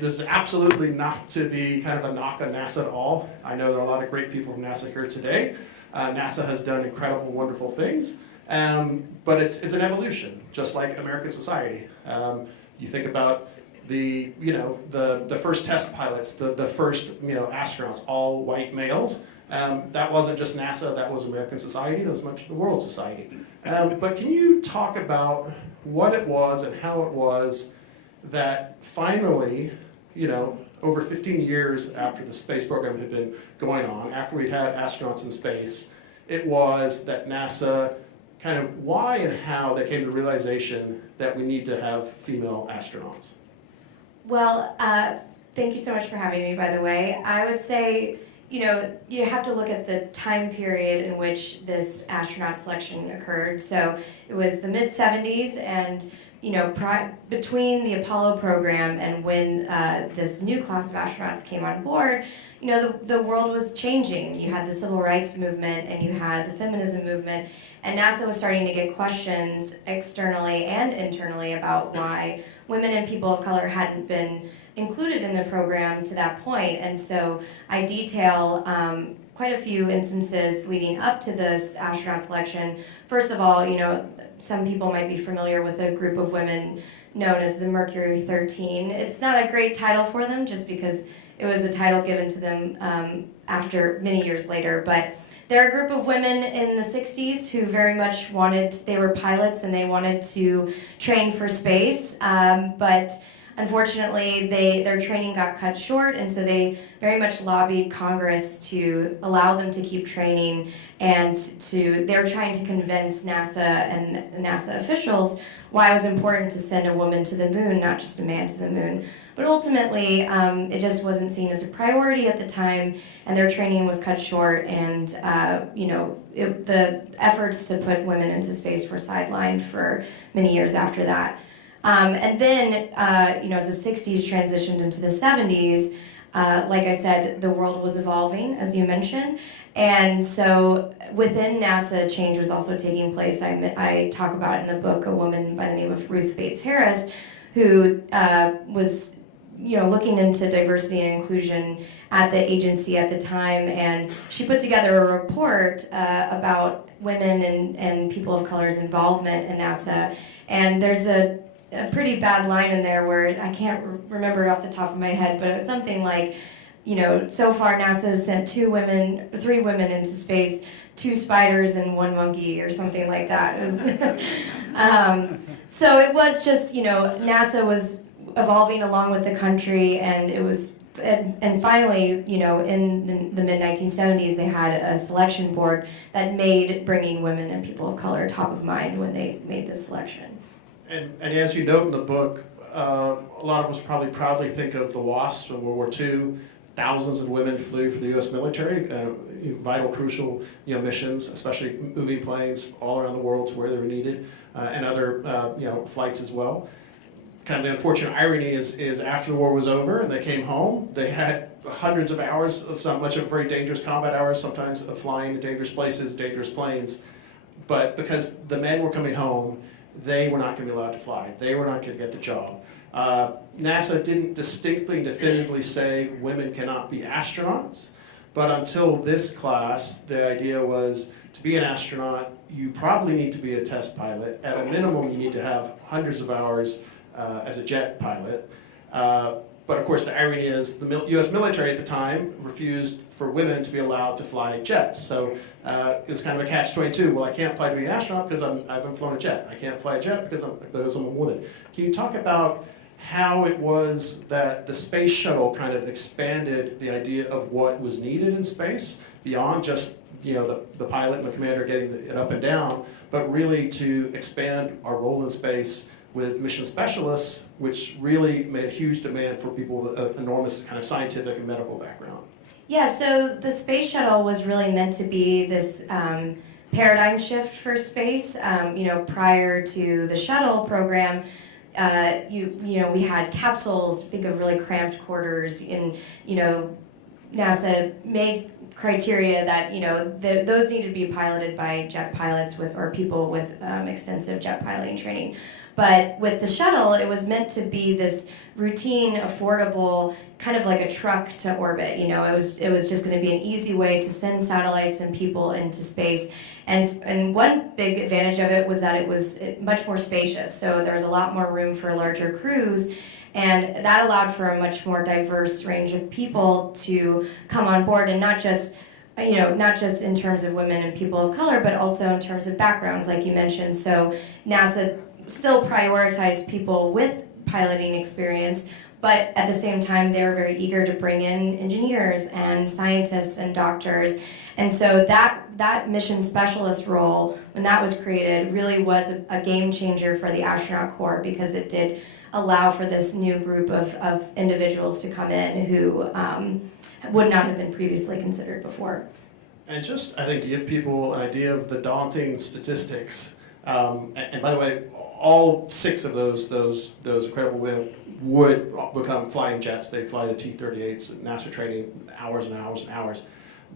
this is absolutely not to be kind of a knock on NASA at all. I know there are a lot of great people from NASA here today. NASA has done incredible, wonderful things, but it's an evolution, just like American society. You think about the first test pilots, the first astronauts, all white males. That wasn't just NASA, that was American society, that was much of the world society. But can you talk about what it was and how it was that finally, over 15 years after the space program had been going on, after we'd had astronauts in space, it was that NASA, kind of why and how they came to the realization that we need to have female astronauts? Well, thank you so much for having me, by the way. I would say, you have to look at the time period in which this astronaut selection occurred. So it was the mid-70s, and between the Apollo program and when this new class of astronauts came on board, the world was changing. You had the civil rights movement and you had the feminism movement, and NASA was starting to get questions externally and internally about why women and people of color hadn't been included in the program to that point. And so I detail quite a few instances leading up to this astronaut selection. First of all, some people might be familiar with a group of women known as the Mercury 13. It's not a great title for them just because it was a title given to them after many years later, but they're a group of women in the 60s who very much they were pilots and they wanted to train for space, but unfortunately, their training got cut short, and so they very much lobbied Congress to allow them to keep training, and they're trying to convince NASA and NASA officials why it was important to send a woman to the moon, not just a man to the moon. But ultimately, it just wasn't seen as a priority at the time, and their training was cut short, and the efforts to put women into space were sidelined for many years after that. And then, as the 60s transitioned into the 70s, like I said, the world was evolving, as you mentioned. And so within NASA, change was also taking place. I talk about in the book a woman by the name of Ruth Bates Harris, who was looking into diversity and inclusion at the agency at the time. And she put together a report about women and people of color's involvement in NASA. And there's a pretty bad line in there where I can't remember it off the top of my head, but it was something like, so far NASA has sent 3 women into space, 2 spiders and 1 monkey, or something like that. It was so it was just, NASA was evolving along with the country, and it was, and finally, in the mid-1970s, they had a selection board that made bringing women and people of color top of mind when they made this selection. And as you note in the book, a lot of us probably proudly think of the WASP in World War II. Thousands of women flew for the U.S. military, vital, crucial missions, especially moving planes all around the world to where they were needed, and other flights as well. Kind of the unfortunate irony is after the war was over and they came home, they had hundreds of hours of much of very dangerous combat hours, sometimes of flying to dangerous places, dangerous planes. But because the men were coming home, they were not going to be allowed to fly. They were not going to get the job. NASA didn't distinctly and definitively say women cannot be astronauts, but until this class, the idea was to be an astronaut, you probably need to be a test pilot. At a minimum, you need to have hundreds of hours as a jet pilot. But of course, the irony is the U.S. military at the time refused for women to be allowed to fly jets. So it was kind of a catch-22. Well, I can't apply to be an astronaut because I haven't flown a jet. I can't fly a jet because I'm a woman. Can you talk about how it was that the space shuttle kind of expanded the idea of what was needed in space beyond just the pilot and the commander getting it up and down, but really to expand our role in space with mission specialists, which really made a huge demand for people with an enormous kind of scientific and medical background? Yeah, so the space shuttle was really meant to be this paradigm shift for space. Prior to the shuttle program, we had capsules, think of really cramped quarters, and NASA made criteria that, those need to be piloted by jet pilots or people with extensive jet piloting training. But with the shuttle, it was meant to be this routine, affordable, kind of like a truck to orbit. It was just going to be an easy way to send satellites and people into space. And one big advantage of it was that it was much more spacious. So there was a lot more room for larger crews. And that allowed for a much more diverse range of people to come on board, and not just in terms of women and people of color, but also in terms of backgrounds, like you mentioned. So NASA still prioritized people with piloting experience, but at the same time, they were very eager to bring in engineers and scientists and doctors. And so that mission specialist role, when that was created, really was a game changer for the astronaut corps, because it did allow for this new group of individuals to come in who would not have been previously considered before. And just, I think, to give people an idea of the daunting statistics, and by the way, all 6 of those incredible women would become flying jets. They'd fly the T-38s, NASA training, hours and hours and hours.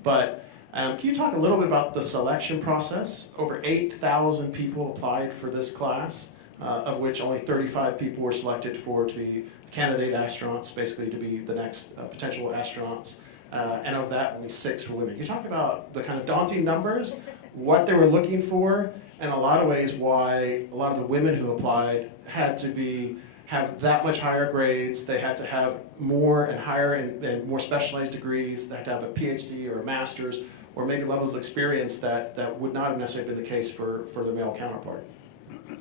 But can you talk a little bit about the selection process? Over 8,000 people applied for this class, of which only 35 people were selected to be candidate astronauts, basically to be the next potential astronauts. And of that, only 6 were women. Can you talk about the kind of daunting numbers, what they were looking for, and a lot of ways why a lot of the women who applied had to have that much higher grades? They had to have more and higher and more specialized degrees. They had to have a PhD or a master's, or maybe levels of experience that would not have necessarily been the case for their male counterparts.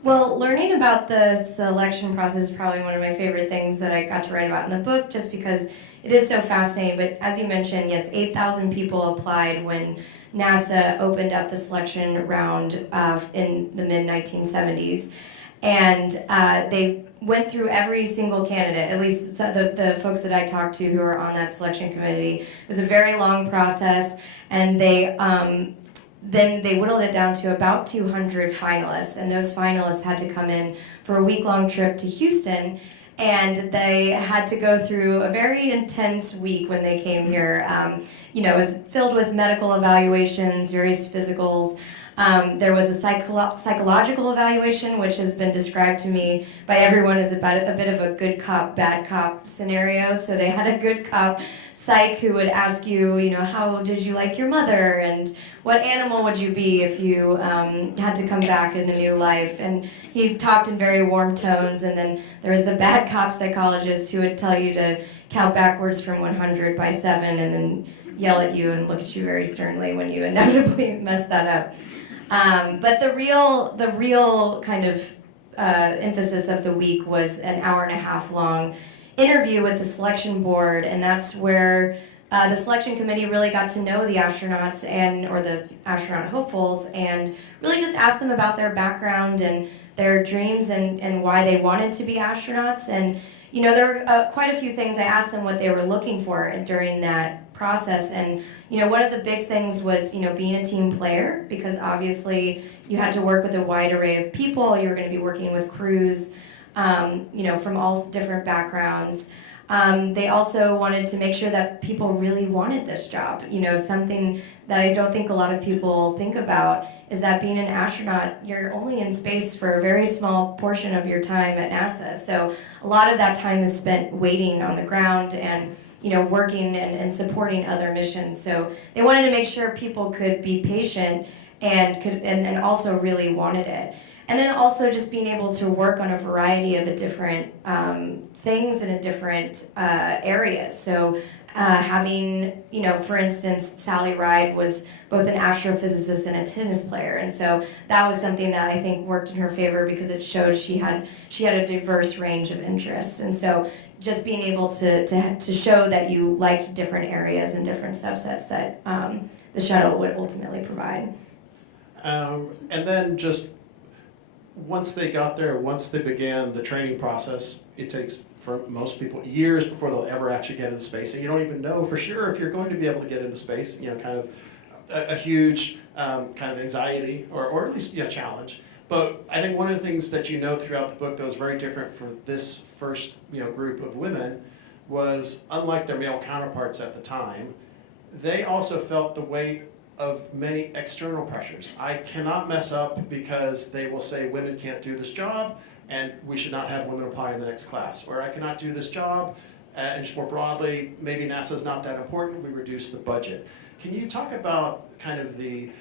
Well, learning about the selection process is probably one of my favorite things that I got to write about in the book, just because it is so fascinating. But as you mentioned, yes, 8,000 people applied when NASA opened up the selection round in the mid-1970s. And they went through every single candidate, at least the folks that I talked to who were on that selection committee. It was a very long process, and then they whittled it down to about 200 finalists, and those finalists had to come in for a week-long trip to Houston, and they had to go through a very intense week when they came here. It was filled with medical evaluations, various physicals. There was a psychological evaluation, which has been described to me by everyone as about a bit of a good cop, bad cop scenario. So they had a good cop psych who would ask you, how did you like your mother, and what animal would you be if you had to come back in a new life? And he talked in very warm tones. And then there was the bad cop psychologist who would tell you to count backwards from 100 by 7, and then yell at you and look at you very sternly when you inevitably mess that up. But the real kind of emphasis of the week was an hour-and-a-half long interview with the selection board, and that's where the selection committee really got to know the astronauts or the astronaut hopefuls, and really just asked them about their background and their dreams and why they wanted to be astronauts. And there were quite a few things. I asked them what they were looking for during that process, and one of the big things was being a team player, because obviously you had to work with a wide array of people. You were going to be working with crews from all different backgrounds. They also wanted to make sure that people really wanted this job. Something that I don't think a lot of people think about is that being an astronaut, you're only in space for a very small portion of your time at NASA. So a lot of that time is spent waiting on the ground and working and supporting other missions. So they wanted to make sure people could be patient and also really wanted it. And then also just being able to work on a variety of different things in different areas. So having, for instance, Sally Ride was both an astrophysicist and a tennis player. And so that was something that I think worked in her favor, because it showed she had a diverse range of interests. And so just being able to show that you liked different areas and different subsets that the shuttle would ultimately provide. And then just once they got there, once they began the training process, it takes, for most people, years before they'll ever actually get into space. And you don't even know for sure if you're going to be able to get into space, kind of a huge kind of anxiety or at least challenge. But I think one of the things that you note throughout the book that was very different for this first group of women was, unlike their male counterparts at the time, they also felt the weight of many external pressures. I cannot mess up because they will say women can't do this job and we should not have women apply in the next class. Or I cannot do this job, and just more broadly, maybe NASA's not that important, we reduce the budget. Can you talk about kind of the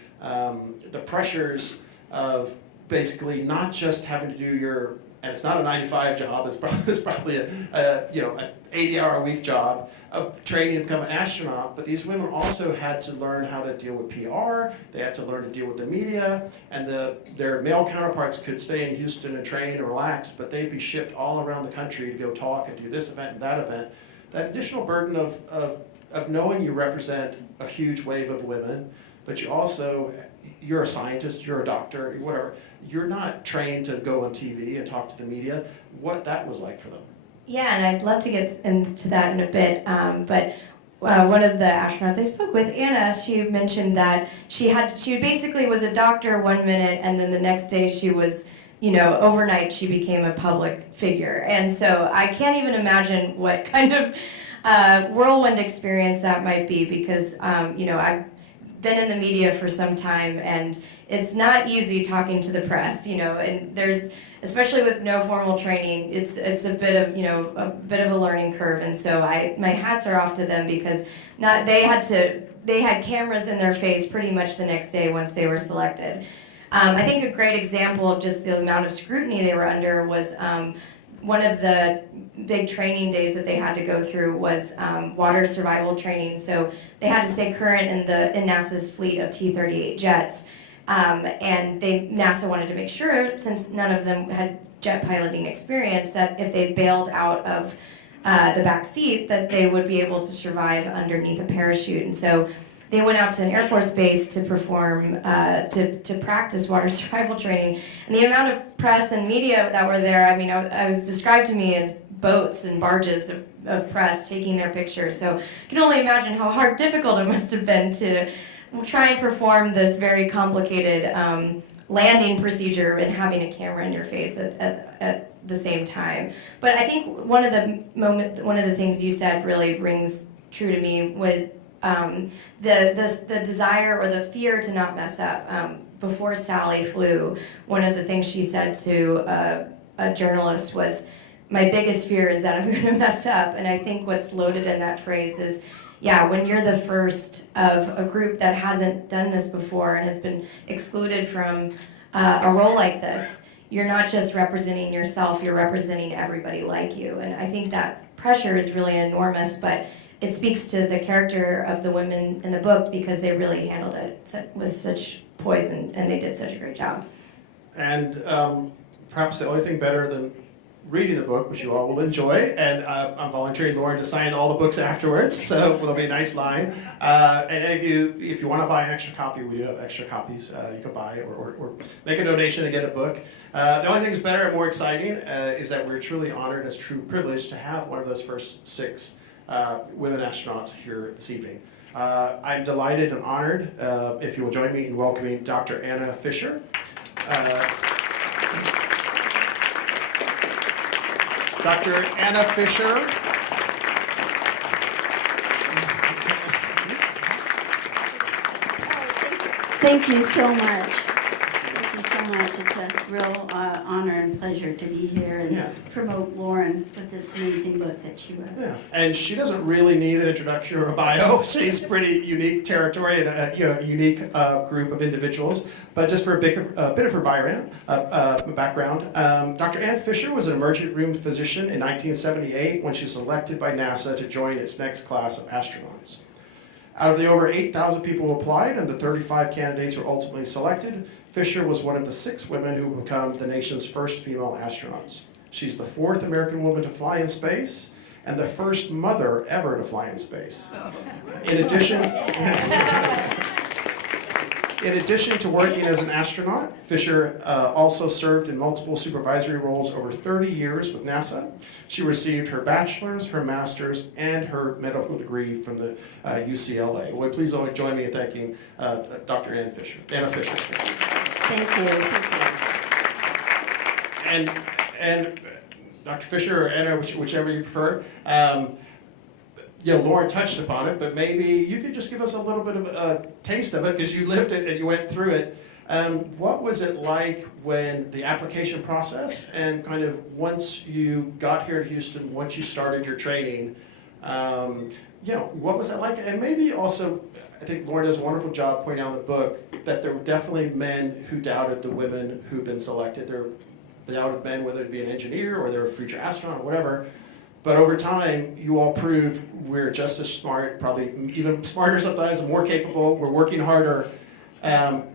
pressures of basically not just having to do your, and it's not a 9-to-5 job, it's probably a you know, an 80-hour-a-week job of training to become an astronaut, but these women also had to learn how to deal with PR, they had to learn to deal with the media, and their male counterparts could stay in Houston and train and relax, but they'd be shipped all around the country to go talk and do this event and that event. That additional burden of knowing you represent a huge wave of women, but you also, you're a scientist, you're a doctor, whatever, you're not trained to go on TV and talk to the media, what that was like for them. Yeah, and I'd love to get into that in a bit, but one of the astronauts I spoke with, Anna, she mentioned that she basically was a doctor one minute, and then the next day she was, you know, overnight she became a public figure. And so I can't even imagine what kind of whirlwind experience that might be, because, you know, I've been in the media for some time, and it's not easy talking to the press, you know, and there's, especially with no formal training, it's a bit of, you know, a bit of a learning curve. And so my hats are off to them, because they had cameras in their face pretty much the next day once they were selected. I think a great example of just the amount of scrutiny they were under was one of the big training days that they had to go through was water survival training. So they had to stay current in NASA's fleet of T-38 jets. And NASA wanted to make sure, since none of them had jet piloting experience, that if they bailed out of the back seat, that they would be able to survive underneath a parachute. And so they went out to an Air Force base to perform, to practice water survival training. And the amount of press and media that were there, I mean, I was described to me as boats and barges of press taking their pictures. So I can only imagine how difficult it must have been to try and perform this very complicated landing procedure and having a camera in your face at the same time. But I think one of the things you said really rings true to me was the desire or the fear to not mess up. Before Sally flew, one of the things she said to a journalist was, "My biggest fear is that I'm going to mess up." And I think what's loaded in that phrase is, yeah, when you're the first of a group that hasn't done this before and has been excluded from a role like this, you're not just representing yourself, you're representing everybody like you. And I think that pressure is really enormous, but it speaks to the character of the women in the book, because they really handled it with such poise, and they did such a great job. And perhaps the only thing better than reading the book, which you all will enjoy, and I'm volunteering Loren to sign all the books afterwards, so there'll be a nice line. And any of you, if you want to buy an extra copy, we do have extra copies you can buy, or make a donation to get a book. The only thing that's better and more exciting is that we're truly honored, as true privilege, to have one of those first 6 women astronauts here this evening. I'm delighted and honored, if you will join me in welcoming Dr. Anna Fisher. Dr. Anna Fisher. Thank you so much. Thank you so much. It's a real honor and pleasure to be here and promote Loren with this amazing book that she wrote. Yeah, and she doesn't really need an introduction or a bio. She's pretty unique territory and a unique group of individuals. But just for a bit of her background, Dr. Ann Fisher was an emergency room physician in 1978 when she was selected by NASA to join its next class of astronauts. Out of the over 8,000 people who applied and the 35 candidates who were ultimately selected, Fisher was one of the 6 women who would become the nation's first female astronauts. She's the 4th American woman to fly in space and the first mother ever to fly in space. In addition to working as an astronaut, Fisher also served in multiple supervisory roles over 30 years with NASA. She received her bachelor's, her master's, and her medical degree from the UCLA. Will you please all join me in thanking Dr. Anna Fisher. Thank you. And Dr. Fisher or Anna, whichever you prefer, Lauren touched upon it, but maybe you could just give us a little bit of a taste of it, because you lived it and you went through it. What was it like when the application process, and kind of once you got here to Houston, once you started your training, what was that like? And maybe also, I think Loren does a wonderful job pointing out in the book that there were definitely men who doubted the women who'd been selected. They doubted men, whether it be an engineer or they're a future astronaut or whatever. But over time, you all proved we're just as smart, probably even smarter sometimes, and more capable. We're working harder.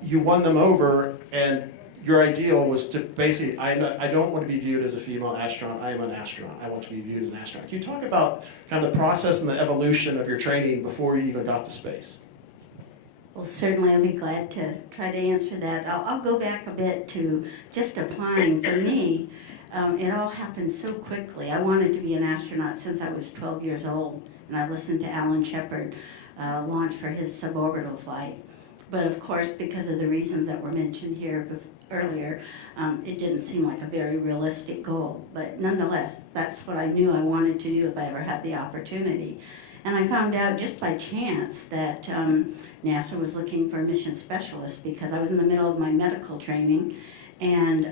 You won them over, and your ideal was to basically, I don't want to be viewed as a female astronaut. I am an astronaut. I want to be viewed as an astronaut. Can you talk about kind of the process and the evolution of your training before you even got to space? Well, certainly I'll be glad to try to answer that. I'll go back a bit to just applying. For me, it all happened so quickly. I wanted to be an astronaut since I was 12 years old, and I listened to Alan Shepard launch for his suborbital flight. But of course, because of the reasons that were mentioned here earlier, it didn't seem like a very realistic goal. But nonetheless, that's what I knew I wanted to do if I ever had the opportunity. And I found out just by chance that NASA was looking for a mission specialist, because I was in the middle of my medical training. And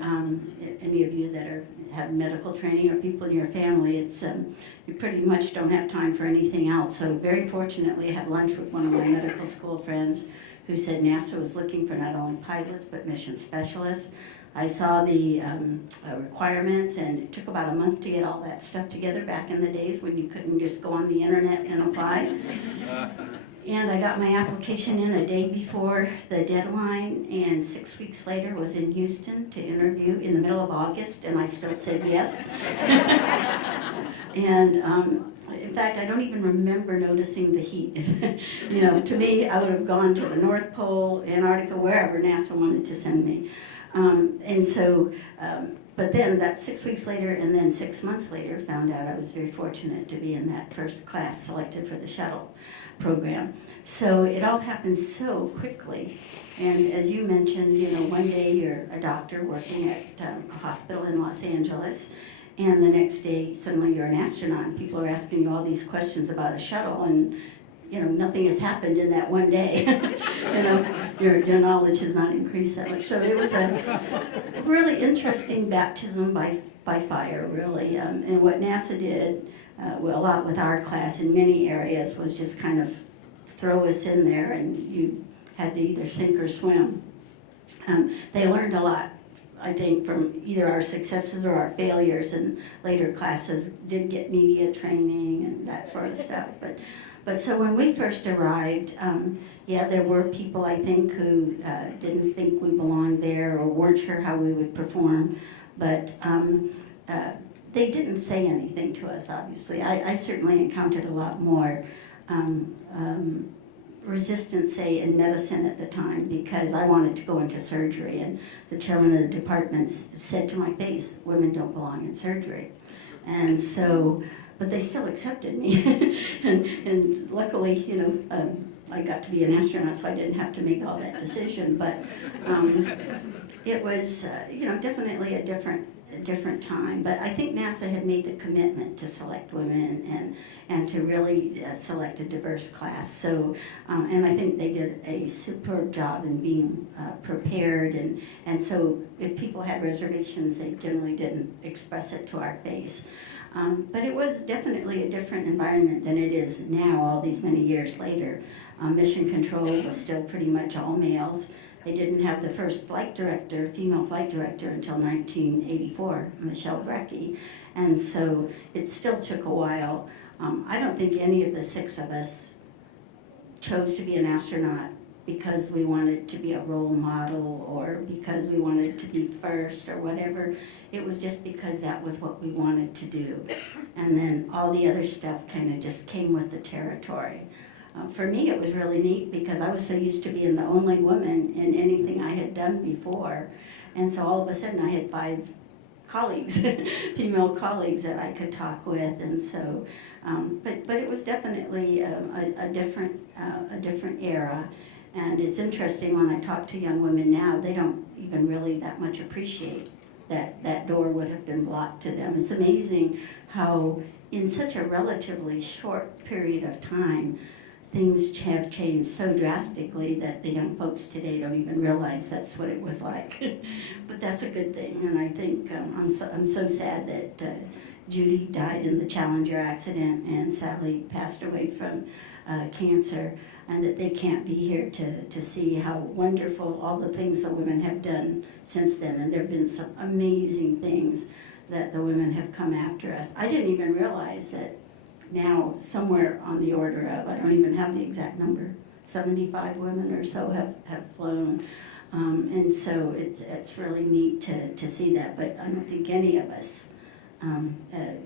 any of you that have medical training or people in your family, it's you pretty much don't have time for anything else. So very fortunately, I had lunch with one of my medical school friends who said NASA was looking for not only pilots but mission specialists. I saw the requirements, and it took about a month to get all that stuff together back in the days when you couldn't just go on the internet and apply. And I got my application in a day before the deadline, and 6 weeks later was in Houston to interview in the middle of August, and I still said yes. And in fact, I don't even remember noticing the heat. To me, I would have gone to the North Pole, Antarctica, wherever NASA wanted to send me. But then that 6 weeks later, and then 6 months later, found out I was very fortunate to be in that first class selected for the shuttle program. So it all happened so quickly. And as you mentioned, one day you're a doctor working at a hospital in Los Angeles, and the next day suddenly you're an astronaut, and people are asking you all these questions about a shuttle, and nothing has happened in that one day. Your knowledge has not increased that much. So it was a really interesting baptism by fire, really. And what NASA did a lot with our class in many areas was just kind of throw us in there, and you had to either sink or swim. They learned a lot, I think, from either our successes or our failures, and later classes did get media training and that sort of stuff. But so when we first arrived, there were people, I think, who didn't think we belonged there or weren't sure how we would perform. But they didn't say anything to us, obviously. I certainly encountered a lot more resistance, say, in medicine at the time, because I wanted to go into surgery. And the chairman of the department said to my face, "Women don't belong in surgery." And so, but they still accepted me. and luckily, I got to be an astronaut, so I didn't have to make all that decision. But it was, definitely a different time. But I think NASA had made the commitment to select women and to really select a diverse class. So, and I think they did a superb job in being prepared. And so if people had reservations, they generally didn't express it to our face. But it was definitely a different environment than it is now, all these many years later. Mission control was still pretty much all males. They didn't have the first female flight director until 1984, Michelle Brecky. And so it still took a while. I don't think any of the six of us chose to be an astronaut because we wanted to be a role model or because we wanted to be first or whatever. It was just because that was what we wanted to do. And then all the other stuff kind of just came with the territory. For me, it was really neat because I was so used to being the only woman in anything I had done before. And so all of a sudden I had 5 colleagues, female colleagues that I could talk with. And so, but it was definitely a different era. And it's interesting when I talk to young women now, they don't even really that much appreciate that door would have been blocked to them. It's amazing how in such a relatively short period of time, things have changed so drastically that the young folks today don't even realize that's what it was like. But that's a good thing, and I think I'm so sad that Judy died in the Challenger accident and Sally passed away from cancer, and that they can't be here to see how wonderful all the things the women have done since then. And there have been some amazing things that the women have come after us. I didn't even realize that now somewhere on the order of, I don't even have the exact number, 75 women or so have flown. And so it's really neat to see that, but I don't think any of us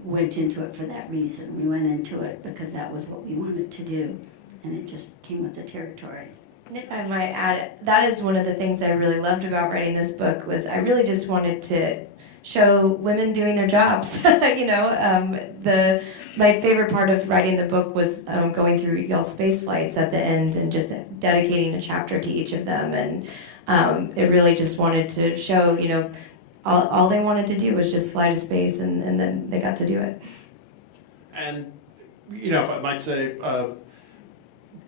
went into it for that reason. We went into it because that was what we wanted to do, and it just came with the territory. And if I might add, that is one of the things I really loved about writing this book, was I really just wanted to show women doing their jobs. My favorite part of writing the book was going through y'all's space flights at the end and just dedicating a chapter to each of them. And it really just wanted to show, all they wanted to do was just fly to space, and then they got to do it. And, if I might say,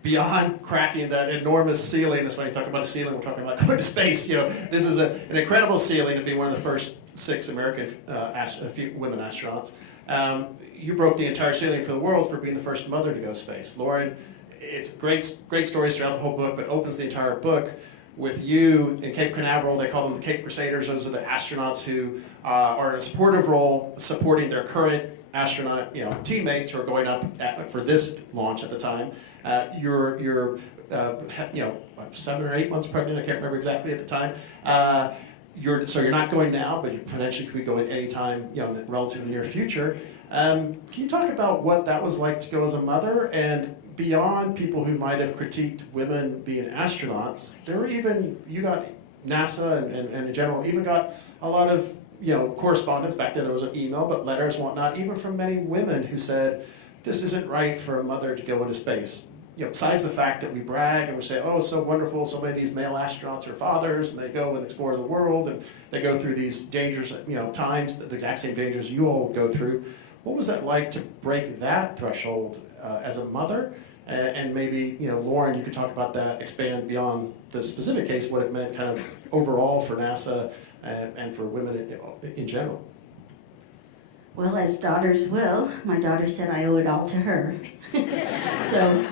beyond cracking that enormous ceiling, that's when you talk about a ceiling, we're talking about going to space. This is an incredible ceiling to be one of the first 6 American women astronauts. You broke the entire ceiling for the world for being the first mother to go to space. Loren, it's great stories throughout the whole book, but opens the entire book with you in Cape Canaveral. They call them the Cape Crusaders. Those are the astronauts who are in a supportive role, supporting their current astronaut, teammates who are going up for this launch at the time. You're 7 or 8 months pregnant. I can't remember exactly at the time. So you're not going now, but you potentially could be going anytime, in the relatively near future. Can you talk about what that was like to go as a mother? And beyond people who might have critiqued women being astronauts, you got NASA and in general, even got a lot of correspondence. Back then there was an email, but letters and whatnot, even from many women who said, this isn't right for a mother to go into space. Besides the fact that we brag and we say, oh, it's so wonderful, so many of these male astronauts are fathers, and they go and explore the world, and they go through these dangerous, times, the exact same dangers you all go through. What was that like to break that threshold as a mother? And maybe, Loren, you could talk about that, expand beyond the specific case, what it meant kind of overall for NASA and for women in general. Well, as daughters will, my daughter said I owe it all to her. So,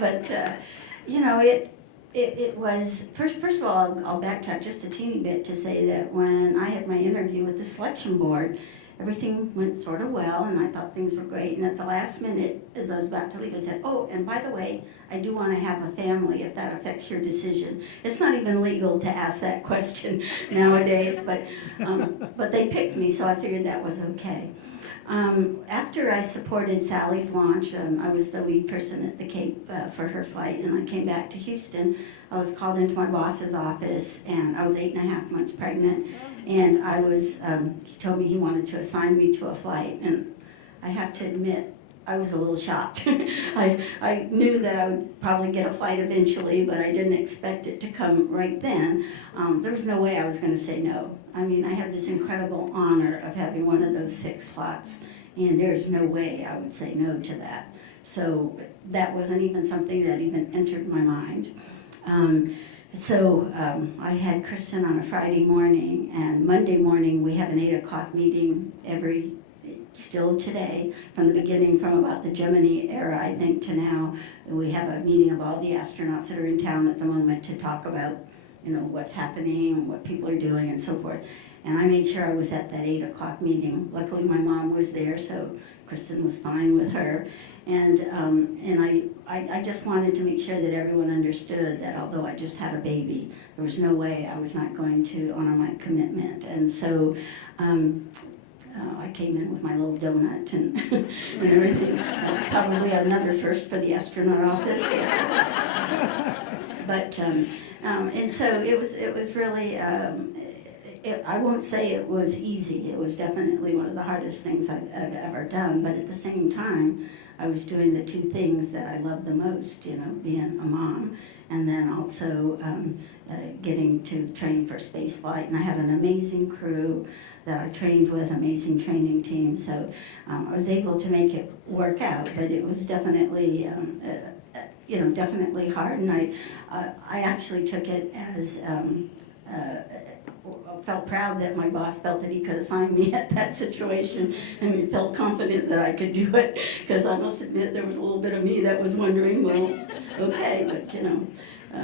but, it was, first of all, I'll backtrack just a teeny bit to say that when I had my interview with the selection board, everything went sort of well, and I thought things were great. And at the last minute, as I was about to leave, I said, oh, and by the way, I do want to have a family if that affects your decision. It's not even legal to ask that question nowadays, but they picked me, so I figured that was okay. After I supported Sally's launch, I was the lead person at the Cape for her flight, and I came back to Houston. I was called into my boss's office, and I was 8.5 months pregnant. And he told me he wanted to assign me to a flight, and I have to admit, I was a little shocked. I knew that I would probably get a flight eventually, but I didn't expect it to come right then. There was no way I was going to say no. I mean, I had this incredible honor of having one of those 6 slots, and there's no way I would say no to that. So that wasn't even something that even entered my mind. So I had Kristen on a Friday morning, and Monday morning we have an 8 o'clock meeting still today, from the beginning, from about the Gemini era, I think, to now. We have a meeting of all the astronauts that are in town at the moment to talk about, what's happening and what people are doing and so forth. And I made sure I was at that 8 o'clock meeting. Luckily my mom was there, so Kristen was fine with her. And I just wanted to make sure that everyone understood that although I just had a baby, there was no way I was not going to honor my commitment. And so I came in with my little donut and, and everything. That was probably another first for the astronaut office. But and so it was really. I won't say it was easy. It was definitely one of the hardest things I've ever done. But at the same time, I was doing the two things that I love the most, you know, being a mom and then also getting to train for space flight. And I had an amazing crew that I trained with, amazing training team. So I was able to make it work out, but it was definitely, you know, definitely hard. And I actually took it as, felt proud that my boss felt that he could assign me at that situation, and he felt confident that I could do it, because I must admit there was a little bit of me that was wondering, well, okay, but you know,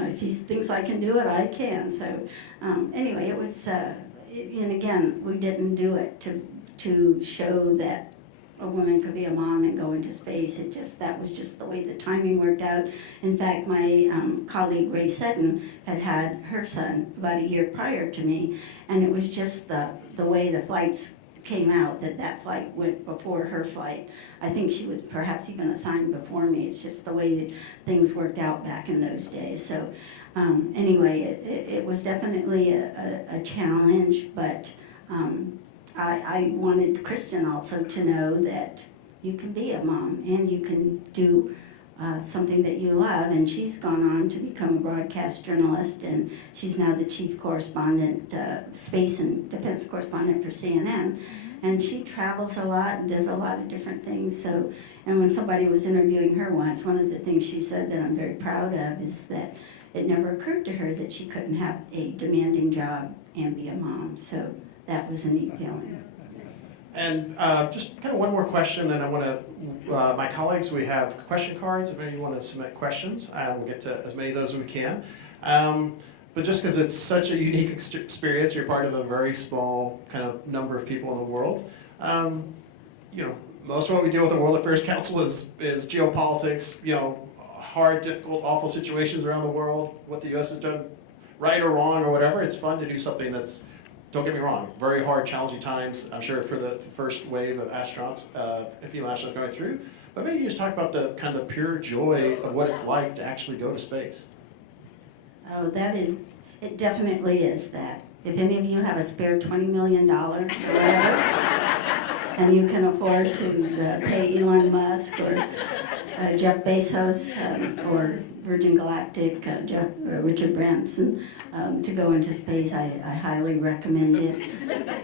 if he thinks I can do it, I can. So anyway, it was, and again, we didn't do it to show that a woman could be a mom and go into space. That was just the way the timing worked out. In fact, my colleague Ray Seddon had her son about a year prior to me, and it was just the way the flights came out, that flight went before her flight. I think she was perhaps even assigned before me. It's just the way things worked out back in those days. So anyway, it was definitely a challenge, but I wanted Kristen also to know that you can be a mom and you can do something that you love. And she's gone on to become a broadcast journalist, and she's now the chief correspondent, space and defense correspondent for CNN. And she travels a lot and does a lot of different things. So, and when somebody was interviewing her once, one of the things she said that I'm very proud of is that it never occurred to her that she couldn't have a demanding job and be a mom. So that was a neat feeling. And just kind of one more question, then I want to, my colleagues, we have question cards. If any of you want to submit questions, we'll get to as many of those as we can. But just because it's such a unique experience, you're part of a very small kind of number of people in the world. You know, most of what we deal with the World Affairs Council is geopolitics, you know, hard, difficult, awful situations around the world, what the U.S. has done right or wrong or whatever. It's fun to do something that's, don't get me wrong, very hard, challenging times, I'm sure, for the first wave of astronauts, female astronauts going through. But maybe you just talk about the kind of pure joy of what it's like to actually go to space. Oh, it definitely is that. If any of you have a spare $20 million or whatever, and you can afford to pay Elon Musk or Jeff Bezos or Virgin Galactic, Richard Branson, to go into space, I highly recommend it.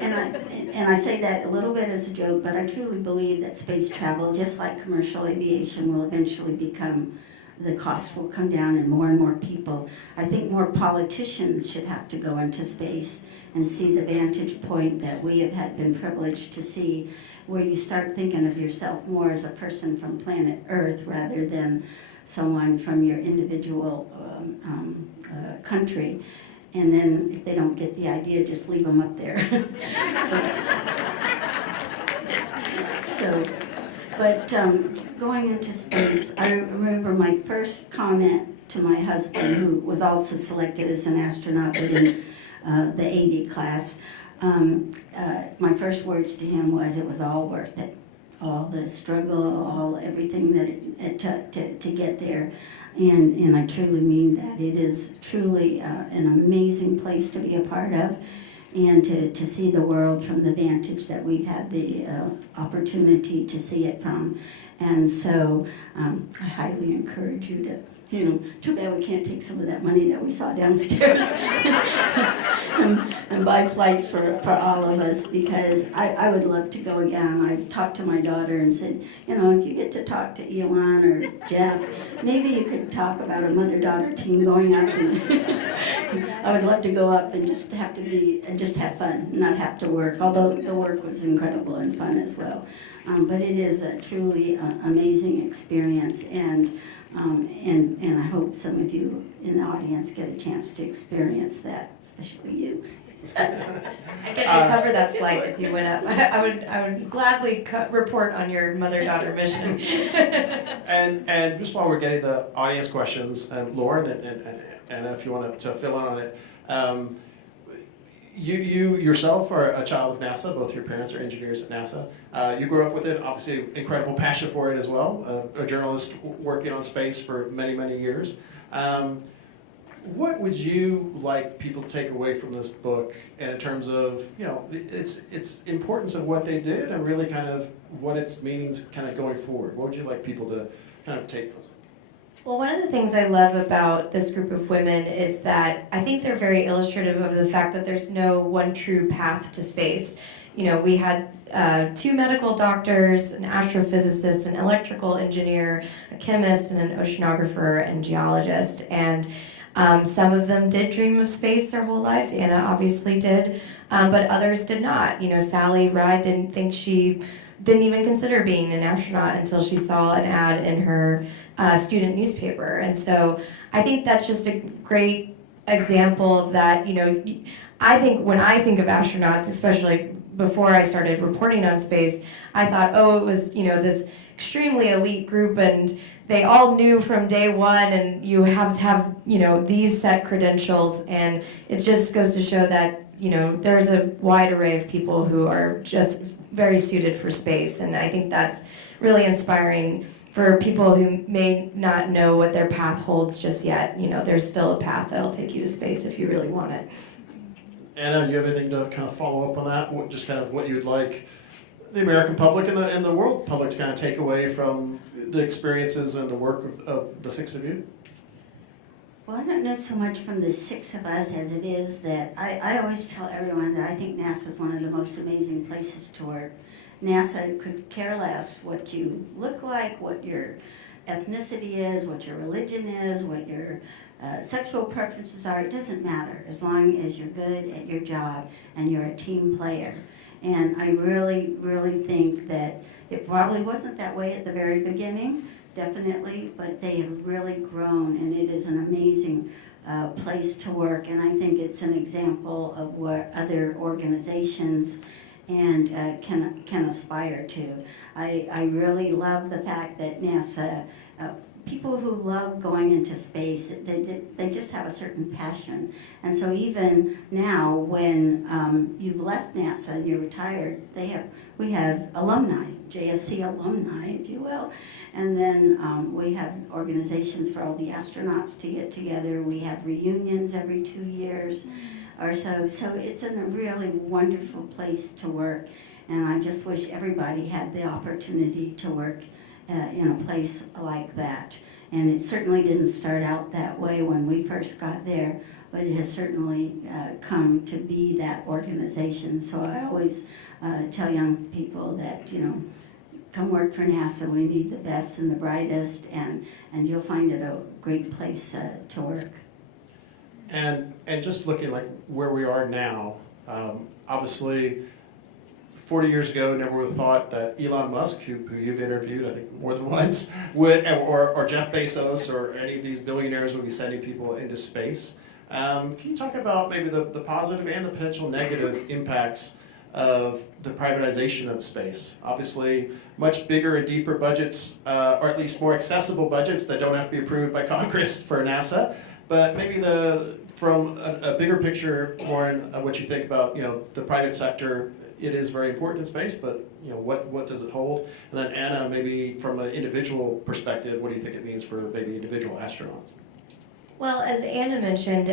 And I say that a little bit as a joke, but I truly believe that space travel, just like commercial aviation, will eventually become, the costs will come down and more people. I think more politicians should have to go into space and see the vantage point that we have been privileged to see, where you start thinking of yourself more as a person from planet Earth rather than someone from your individual country. And then if they don't get the idea, just leave them up there. But going into space, I remember my first comment to my husband, who was also selected as an astronaut within the 80 class. My first words to him was, it was all worth it. All the struggle, everything that it took to get there. And I truly mean that. It is truly an amazing place to be a part of, and to see the world from the vantage that we've had the opportunity to see it from. And so I highly encourage you to, too bad we can't take some of that money that we saw downstairs and buy flights for all of us, because I would love to go again. I've talked to my daughter and said, if you get to talk to Elon or Jeff, maybe you could talk about a mother-daughter team going up. And I would love to go up and just have fun, not have to work, although the work was incredible and fun as well. But it is a truly amazing experience, and I hope some of you in the audience get a chance to experience that, especially you. I get to cover that flight if you went up. I would gladly report on your mother-daughter mission. And just while we're getting the audience questions, Loren, and if you want to fill in on it, you yourself are a child of NASA. Both your parents are engineers at NASA. You grew up with it, obviously incredible passion for it as well, a journalist working on space for many, many years. what would you like people to take away from this book, and in terms of, you know, its importance of what they did and really kind of what its meanings kind of going forward? What would you like people to kind of take from it? Well, one of the things I love about this group of women is that I think they're very illustrative of the fact that there's no one true path to space. You know, we had 2 medical doctors, an astrophysicist, an electrical engineer, a chemist, and an oceanographer and geologist. And some of them did dream of space their whole lives. Anna obviously did, but others did not. You know, Sally Ride didn't even consider being an astronaut until she saw an ad in her student newspaper. And so I think that's just a great example of that. You know, I think when I think of astronauts, especially before I started reporting on space, I thought, oh, it was, you know, this extremely elite group and they all knew from day one, and you have to have, you know, these set credentials, and it just goes to show that, you know, there's a wide array of people who are just very suited for space, and I think that's really inspiring for people who may not know what their path holds just yet. You know, there's still a path that'll take you to space if you really want it. Anna, you have anything to kind of follow up on that? What, just kind of what you'd like the American public and the world public to kind of take away from the experiences and the work of the 6 of you? Well, I don't know so much from the 6 of us as it is that I always tell everyone that I think NASA is one of the most amazing places to work. NASA could care less what you look like, what your ethnicity is, what your religion is, what your sexual preferences are. It doesn't matter as long as you're good at your job and you're a team player. And I really, really think that it probably wasn't that way at the very beginning, definitely, but they have really grown, and it is an amazing place to work. And I think it's an example of what other organizations and can aspire to. I really love the fact that NASA, people who love going into space, they just have a certain passion. And so even now, when you've left NASA and you're retired, we have alumni, JSC alumni, if you will. And then we have organizations for all the astronauts to get together. We have reunions every 2 years or so. So it's a really wonderful place to work. And I just wish everybody had the opportunity to work in a place like that. And it certainly didn't start out that way when we first got there, but it has certainly come to be that organization. So I always tell young people that, you know, come work for NASA. We need the best and the brightest, and you'll find it a great place to work. And just looking like where we are now, obviously 40 years ago, never would have thought that Elon Musk, who you've interviewed, I think more than once, or Jeff Bezos or any of these billionaires would be sending people into space. Can you talk about maybe the positive and the potential negative impacts of the privatization of space? Obviously, much bigger and deeper budgets, or at least more accessible budgets that don't have to be approved by Congress for NASA. But maybe from a bigger picture, Loren, what you think about, you know, the private sector. It is very important in space, but, you know, what does it hold? And then Anna, maybe from an individual perspective, what do you think it means for maybe individual astronauts? Well, as Anna mentioned,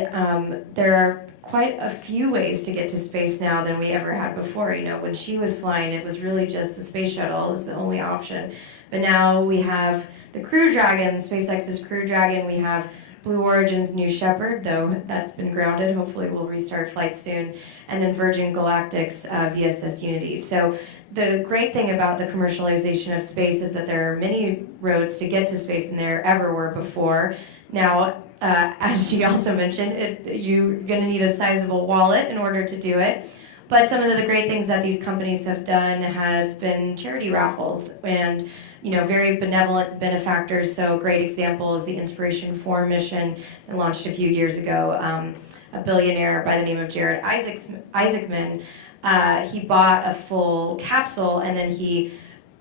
there are quite a few ways to get to space now than we ever had before. You know, when she was flying, it was really just the space shuttle. It was the only option. But now we have the Crew Dragon, SpaceX's Crew Dragon. We have Blue Origin's New Shepard, though that's been grounded. Hopefully we'll restart flight soon. And then Virgin Galactic's VSS Unity. So the great thing about the commercialization of space is that there are many roads to get to space than there ever were before. Now, as she also mentioned, you're going to need a sizable wallet in order to do it. But some of the great things that these companies have done have been charity raffles and, you know, very benevolent benefactors. So a great example is the Inspiration 4 mission that launched a few years ago. A billionaire by the name of Jared Isaacman, he bought a full capsule and then he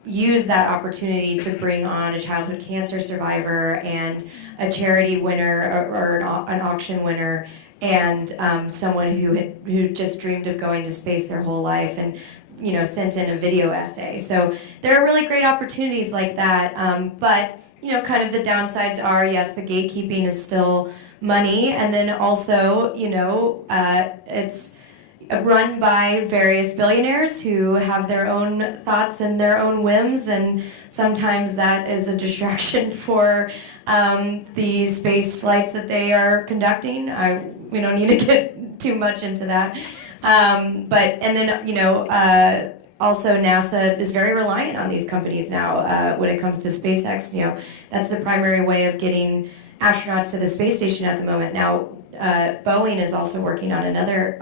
used that opportunity to bring on a childhood cancer survivor and a charity winner or an auction winner and someone who just dreamed of going to space their whole life and, you know, sent in a video essay. So there are really great opportunities like that, but, you know, kind of the downsides are, yes, the gatekeeping is still money, and then also, it's run by various billionaires who have their own thoughts and their own whims, and sometimes that is a distraction for the space flights that they are conducting. We don't need to get too much into that. Also NASA is very reliant on these companies now when it comes to SpaceX. That's the primary way of getting astronauts to the space station at the moment. Now, Boeing is also working on another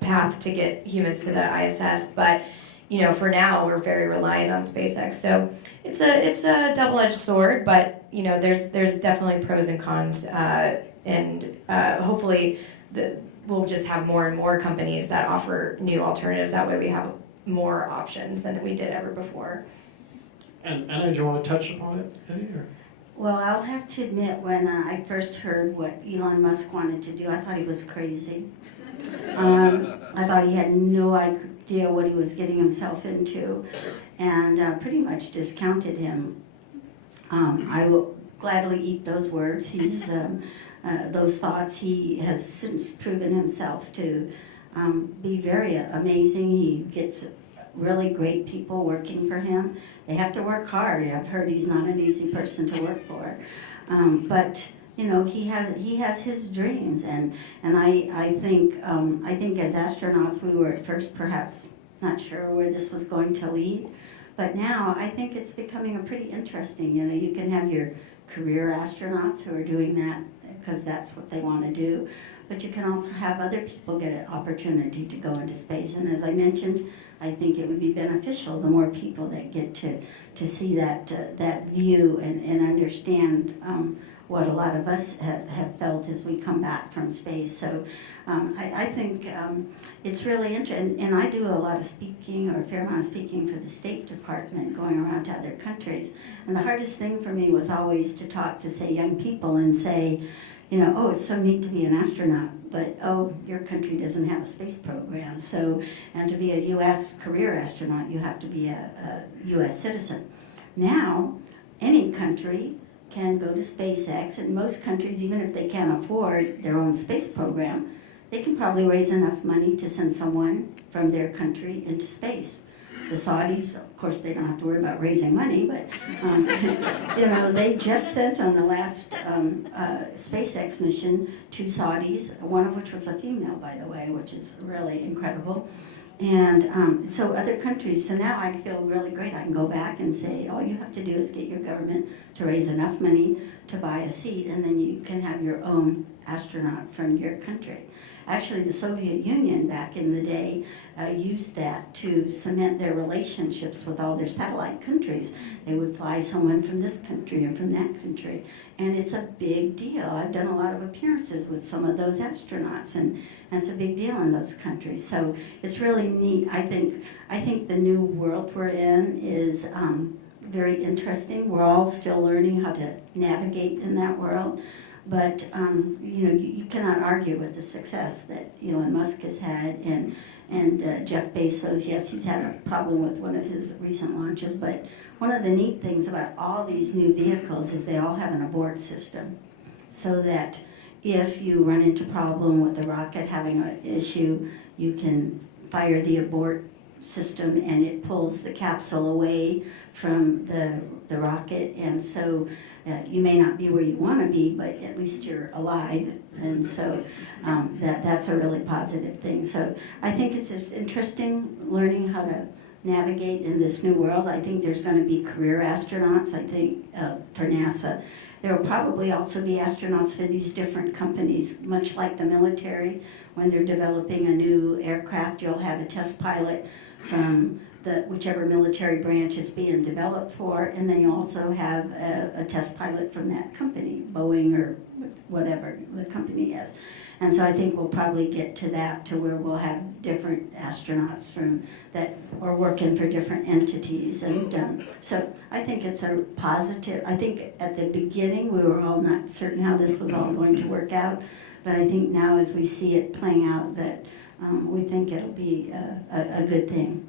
path to get humans to the ISS, but for now we're very reliant on SpaceX. So it's a double-edged sword, but there's definitely pros and cons, and hopefully we'll just have more and more companies that offer new alternatives. That way we have more options than we did ever before. And Anna, do you want to touch upon it, Eddie? Or? Well, I'll have to admit, when I first heard what Elon Musk wanted to do, I thought he was crazy. I thought he had no idea what he was getting himself into, and pretty much discounted him. I will gladly eat those words. He's those thoughts. He has since proven himself to be very amazing. He gets really great people working for him. They have to work hard. I've heard he's not an easy person to work for, but he has his dreams, and I think as astronauts we were at first perhaps not sure where this was going to lead, but now I think it's becoming a pretty interesting. You can have your career astronauts who are doing that because that's what they want to do, but you can also have other people get an opportunity to go into space. And as I mentioned, I think it would be beneficial the more people that get to see that view and understand what a lot of us have felt as we come back from space. So I think it's really interesting, and I do a lot of speaking, or a fair amount of speaking for the State Department, going around to other countries. And the hardest thing for me was always to talk to, say, young people and say, oh, it's so neat to be an astronaut, but oh, your country doesn't have a space program. So, and to be a U.S. career astronaut, you have to be a U.S. citizen. Now, any country can go to SpaceX, and most countries, even if they can't afford their own space program, they can probably raise enough money to send someone from their country into space. The Saudis, of course, they don't have to worry about raising money, but they just sent on the last SpaceX mission 2 Saudis, one of which was a female, by the way, which is really incredible. And so other countries, so now I feel really great. I can go back and say, all you have to do is get your government to raise enough money to buy a seat, and then you can have your own astronaut from your country. Actually, the Soviet Union back in the day used that to cement their relationships with all their satellite countries. They would fly someone from this country and from that country, and it's a big deal. I've done a lot of appearances with some of those astronauts, and it's a big deal in those countries. So it's really neat. I think the new world we're in is very interesting. We're all still learning how to navigate in that world. But you cannot argue with the success that Elon Musk has had, and Jeff Bezos. Yes, he's had a problem with one of his recent launches, but one of the neat things about all these new vehicles is they all have an abort system, so that if you run into problem with the rocket having an issue, you can fire the abort system and it pulls the capsule away from the rocket, and so you may not be where you want to be, but at least you're alive, and so that's a really positive thing. So I think it's just interesting learning how to navigate in this new world. I think there's going to be career astronauts, I think, for NASA. There will probably also be astronauts for these different companies, much like the military. When they're developing a new aircraft, you'll have a test pilot from whichever military branch it's being developed for, and then you also have a test pilot from that company, Boeing or whatever the company is. And so I think we'll probably get to that, to where we'll have different astronauts from that are working for different entities. And so I think it's a positive. I think at the beginning we were all not certain how this was all going to work out, but I think now as we see it playing out that we think it'll be a good thing.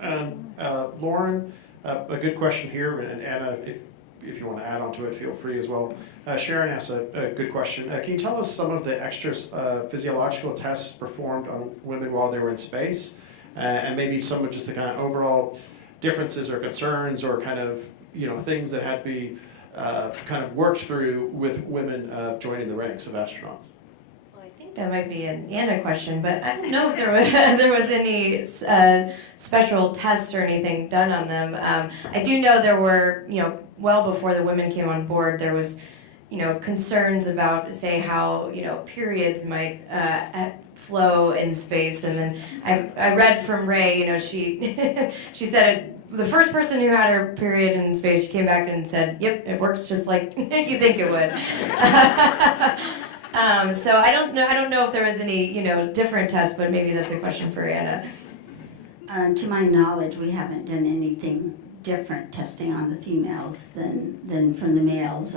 And Loren, a good question here, and Anna, if if you want to add on to it, feel free as well. Sharon asked a good question. Can you tell us some of the extra physiological tests performed on women while they were in space? And maybe some of just the kind of overall differences or concerns or kind of, things that had to be kind of worked through with women joining the ranks of astronauts. Well, I think that might be an Anna question, but I don't know if there was any special tests or anything done on them. I do know there were, well before the women came on board, there was, concerns about, say, how, periods might flow in space. And then I read from Ray, she she said the first person who had her period in space, she came back and said, "Yep, it works just like you think it would." So I don't know if there was any different tests, but maybe that's a question for Anna. To my knowledge, we haven't done anything different testing on the females than from the males,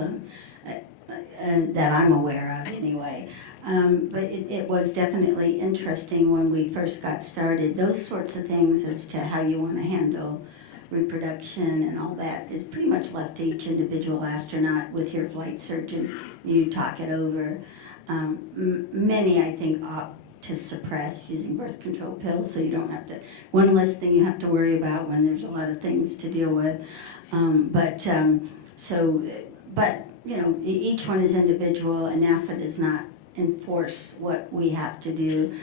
that I'm aware of anyway. But it was definitely interesting when we first got started. Those sorts of things as to how you want to handle reproduction and all that is pretty much left to each individual astronaut with your flight surgeon. You talk it over. Many, I think, opt to suppress using birth control pills, so you don't have to, one less thing you have to worry about when there's a lot of things to deal with. But each one is individual, and NASA does not enforce what we have to do.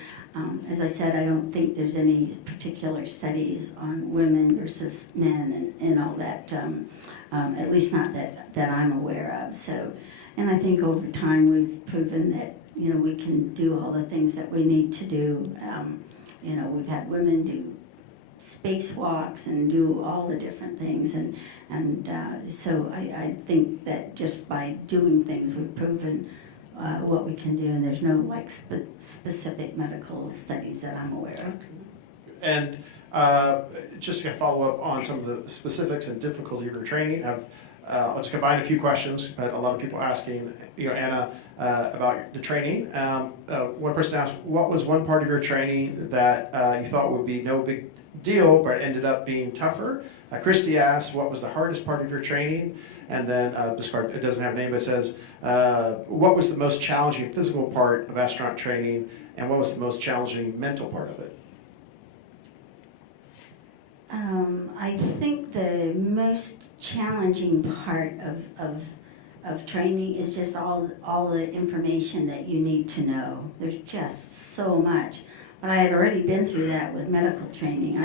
As I said, I don't think there's any particular studies on women versus men and all that, at least not that I'm aware of. So, and I think over time we've proven that we can do all the things that we need to do. We've had women do spacewalks and do all the different things, and so I think that just by doing things we've proven what we can do, and there's no specific medical studies that I'm aware of. And just to follow up on some of the specifics and difficulty of your training, I'll just combine a few questions, but a lot of people asking, Anna, about the training. One person asked, what was one part of your training that you thought would be no big deal, but ended up being tougher? Christy asked, what was the hardest part of your training? And then it doesn't have a name, but it says, what was the most challenging physical part of astronaut training, and what was the most challenging mental part of it? I think the most challenging part of training is just all the information that you need to know. There's just so much. But I had already been through that with medical training.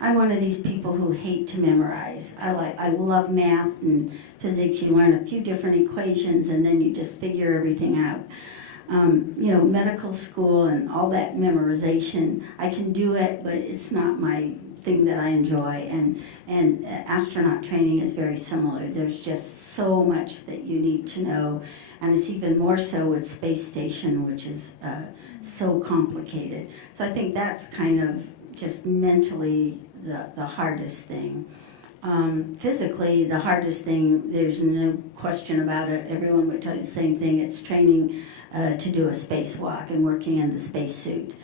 I'm one of these people who hate to memorize. I love math and physics. You learn a few different equations and then you just figure everything out. Medical school and all that memorization, I can do it, but it's not my thing that I enjoy. And astronaut training is very similar. There's just so much that you need to know. And it's even more so with space station, which is so complicated. So I think that's kind of just mentally the hardest thing. Physically, the hardest thing, there's no question about it. Everyone would tell you the same thing. It's training to do a spacewalk and working in the spacesuit.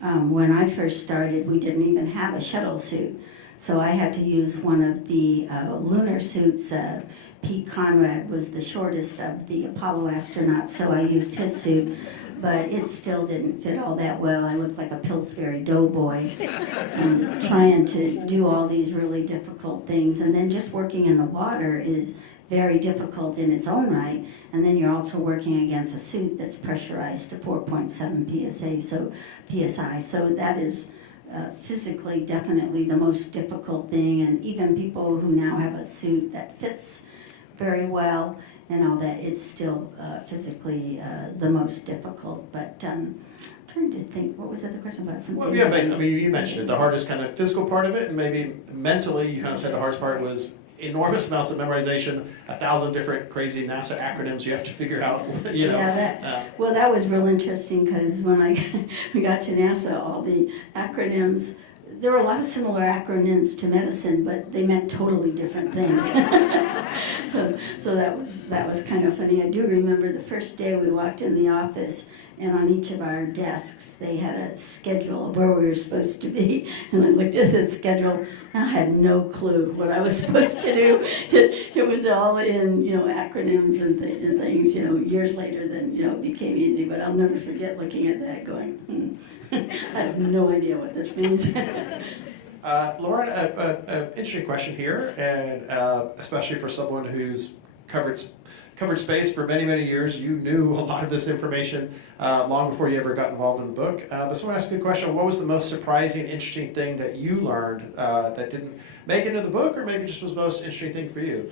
When I first started, we didn't even have a shuttle suit. So I had to use one of the lunar suits. Pete Conrad was the shortest of the Apollo astronauts, so I used his suit, but it still didn't fit all that well. I looked like a Pillsbury doughboy trying to do all these really difficult things. And then just working in the water is very difficult in its own right, and then you're also working against a suit that's pressurized to 4.7 psi, so that is physically definitely the most difficult thing. And even people who now have a suit that fits very well and all that, it's still physically the most difficult. But I'm trying to think, what was the other question about? Something? Well, yeah, you mentioned it, the hardest kind of physical part of it, and maybe mentally you kind of said the hardest part was enormous amounts of memorization, 1,000 different crazy NASA acronyms you have to figure out, Yeah, that was real interesting, because when we got to NASA, all the acronyms, there were a lot of similar acronyms to medicine, but they meant totally different things. so that was kind of funny. I do remember the first day we walked in the office, and on each of our desks they had a schedule of where we were supposed to be. And I looked at the schedule, and I had no clue what I was supposed to do. It was all in, acronyms and things. Years later, then it became easy. But I'll never forget looking at that, going, I have no idea what this means. Loren, an interesting question here, and especially for someone who's covered space for many, many years. You knew a lot of this information long before you ever got involved in the book. But someone asked you a question: what was the most surprising, interesting thing that you learned that didn't make it into the book, or maybe just was the most interesting thing for you?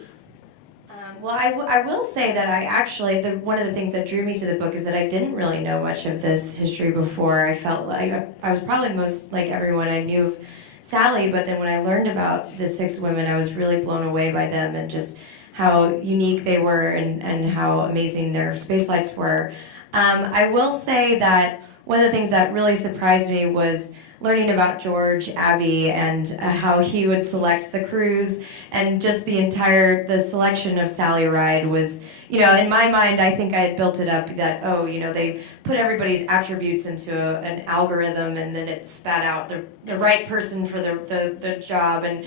Well, I will say that I actually, one of the things that drew me to the book is that I didn't really know much of this history before. I felt like I was probably most like everyone. I knew of Sally, but then when I learned about the 6 women, I was really blown away by them and just how unique they were and how amazing their space flights were. I will say that one of the things that really surprised me was learning about George Abbey and how he would select the crews, and just the selection of Sally Ride was, in my mind, I think I had built it up that, they put everybody's attributes into an algorithm, and then it spat out the right person for the job. And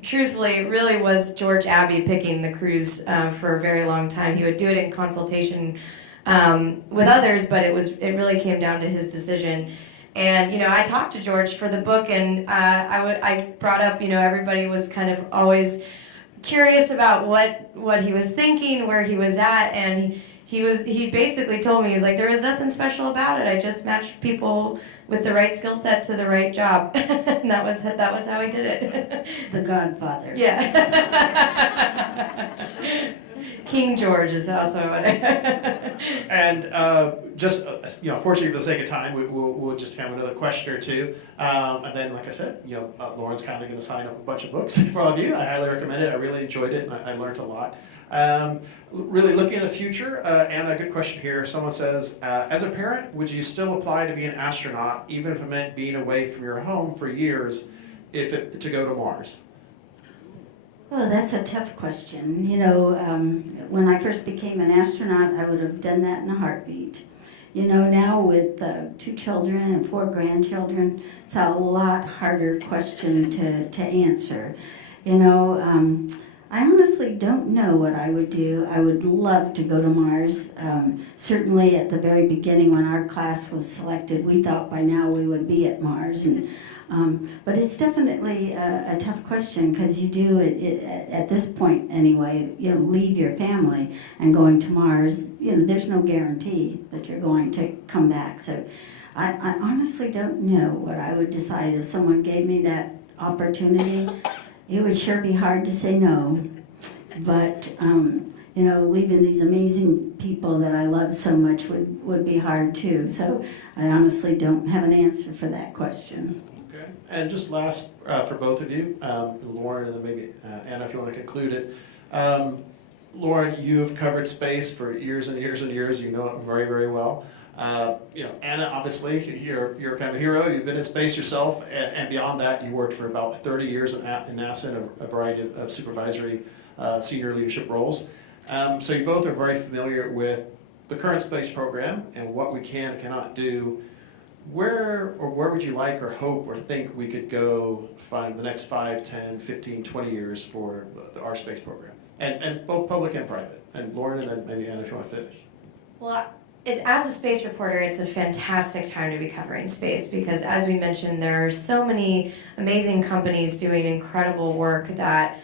truthfully, it really was George Abbey picking the crews for a very long time. He would do it in consultation with others, but it really came down to his decision. And I talked to George for the book, and I brought up, everybody was kind of always curious about what he was thinking, where he was at, and he basically told me, he's like, there is nothing special about it. I just matched people with the right skill set to the right job. And that was how he did it. The Godfather. Yeah. King George is also what And fortunately for the sake of time, we'll just have another question or two. And then, like I said, Loren's kind of going to sign up a bunch of books for all of you. I highly recommend it. I really enjoyed it, and I learned a lot. Really looking at the future, and a good question here. Someone says, as a parent, would you still apply to be an astronaut, even if it meant being away from your home for years, to go to Mars? Oh, that's a tough question. When I first became an astronaut, I would have done that in a heartbeat. Now with 2 children and 4 grandchildren, it's a lot harder question to answer. I honestly don't know what I would do. I would love to go to Mars. Certainly at the very beginning when our class was selected, we thought by now we would be at Mars. But it's definitely a tough question, because you do, at this point anyway, leave your family and going to Mars, there's no guarantee that you're going to come back. So I honestly don't know what I would decide if someone gave me that opportunity. It would sure be hard to say no. But, leaving these amazing people that I love so much would be hard too. So I honestly don't have an answer for that question. And just last, for both of you, Loren, and then maybe Anna, if you want to conclude it. Loren, you've covered space for years and years and years. You know it very, very well. Anna, obviously, you're kind of a hero. You've been in space yourself, and beyond that, you worked for about 30 years in NASA in a variety of supervisory senior leadership roles. So you both are very familiar with the current space program and what we can and cannot do. Where would you like or hope or think we could go find the next 5, 10, 15, 20 years for our space program? And both public and private. And Loren, and then maybe Anna, if you want to finish. Well, as a space reporter, it's a fantastic time to be covering space, because as we mentioned, there are so many amazing companies doing incredible work that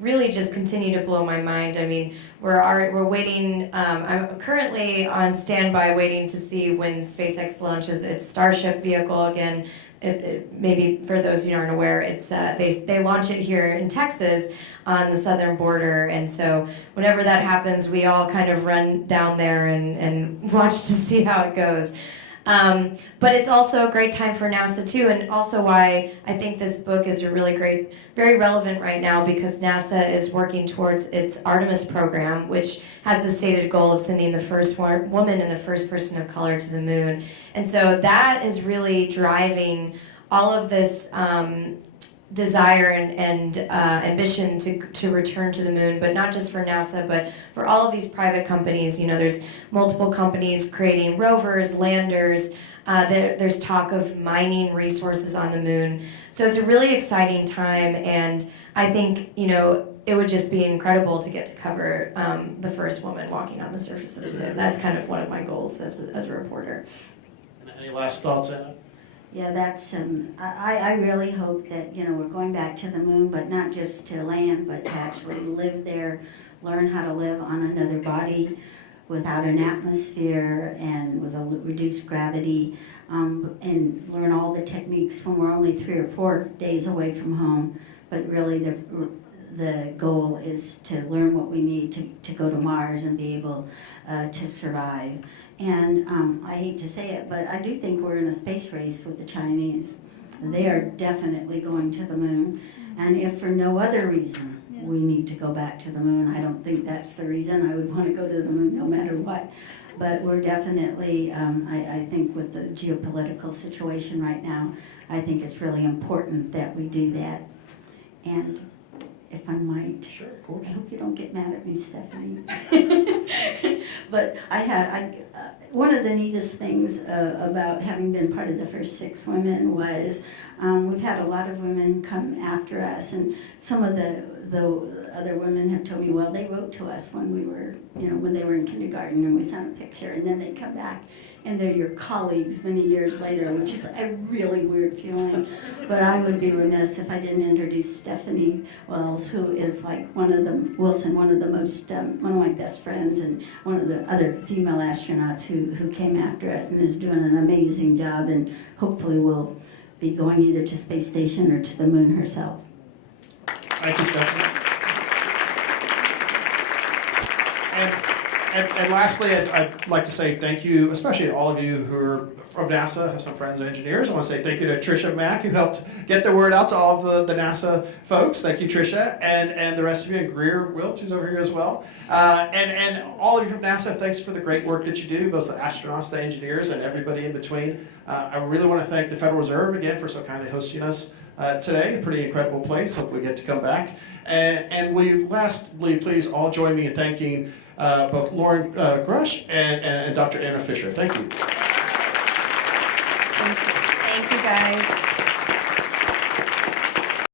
really just continue to blow my mind. I mean, we're waiting. I'm currently on standby, waiting to see when SpaceX launches its Starship vehicle again. Maybe for those who aren't aware, it's they launch it here in Texas on the southern border, and so whenever that happens, we all kind of run down there and watch to see how it goes. But it's also a great time for NASA too, and also why I think this book is a really great, very relevant right now, because NASA is working towards its Artemis program, which has the stated goal of sending the first woman and the first person of color to the moon. And so that is really driving all of this desire and ambition to return to the moon, but not just for NASA, but for all of these private companies. You know, there's multiple companies creating rovers, landers. There's talk of mining resources on the moon. So it's a really exciting time, and I think, you know, it would just be incredible to get to cover the first woman walking on the surface of the moon. That's kind of one of my goals as a reporter. Any last thoughts, Anna? Yeah, that's, I really hope that, you know, we're going back to the moon, but not just to land, but to actually live there, learn how to live on another body without an atmosphere and with a reduced gravity, and learn all the techniques when we're only 3 or 4 days away from home. But really the goal is to learn what we need to go to Mars and be able to survive. And I hate to say it, but I do think we're in a space race with the Chinese. They are definitely going to the moon. And if for no other reason we need to go back to the moon, I don't think that's the reason. I would want to go to the moon no matter what. But we're definitely, I think with the geopolitical situation right now, I think it's really important that we do that. And if I might, Sure, of course. I hope you don't get mad at me, Stephanie. But one of the neatest things about having been part of the first 6 women was we've had a lot of women come after us, and some of the other women have told me, well, they wrote to us when we were, you know, when they were in kindergarten, and we sent a picture, and then they come back and they're your colleagues many years later, which is a really weird feeling. But I would be remiss if I didn't introduce Stephanie Wells, who is like one of the most, one of my best friends, and one of the other female astronauts who came after it and is doing an amazing job, and hopefully will be going either to space station or to the moon herself. Thank you, Stephanie. And lastly, I'd like to say thank you, especially to all of you who are from NASA, have some friends and engineers. I want to say thank you to Tricia Mack, who helped get the word out to all of the NASA folks. Thank you, Tricia, and the rest of you, and Greer Wilt, who's over here as well. And all of you from NASA, thanks for the great work that you do, both the astronauts, the engineers, and everybody in between. I really want to thank the Federal Reserve again for so kindly hosting us today. A pretty incredible place. Hope we get to come back. And will you lastly please all join me in thanking both Loren Grush and Dr. Anna Fisher. Thank you. Thank you, guys.